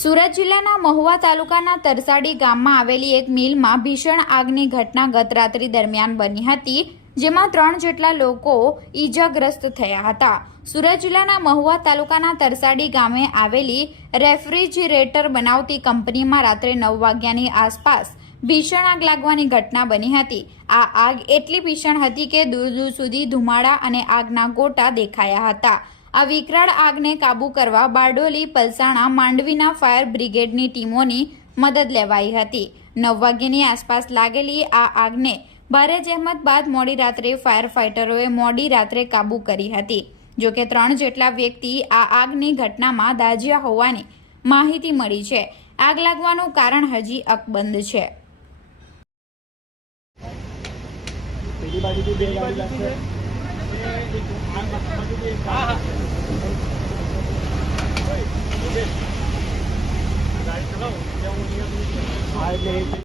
સુરત જિલ્લાના મહુવા તાલુકાના તરસાડી ગામમાં આવેલી એક મિલમાં ભીષણ આગની ઘટના ગત રાત્રિ દરમિયાન બની હતી, જેમાં 3 જેટલા લોકો ઈજાગ્રસ્ત થયા હતા। સુરત જિલ્લાના મહુવા તાલુકાના તરસાડી ગામે આવેલી રેફ્રિજરેટર બનાવતી કંપનીમાં રાત્રે 9 વાગ્યાની આસપાસ ભીષણ આગ લાગવાની ઘટના બની હતી। આ આગ એટલી ભીષણ હતી કે દૂર દૂર સુધી ધુમાડા અને આગના ગોટા દેખાયા હતા। આ વિકરાળ આગને કાબૂ કરવા બારડોલી, પલસાણા, માંડવીના ફાયર બ્રિગેડની ટીમોની મદદ લેવાઈ હતી। 9 વાગ્યાની આસપાસ લાગેલી આ આગને ભારે જહેમત બાદ મોડી રાત્રે ફાયર ફાઇટરોએ મોડી રાત્રે કાબૂ કરી હતી। જોકે 3 જેટલા વ્યક્તિ આ આગની ઘટનામાં દાઝ્યા હોવાની માહિતી મળી છે। આગ લાગવાનું કારણ હજી અકબંધ છે।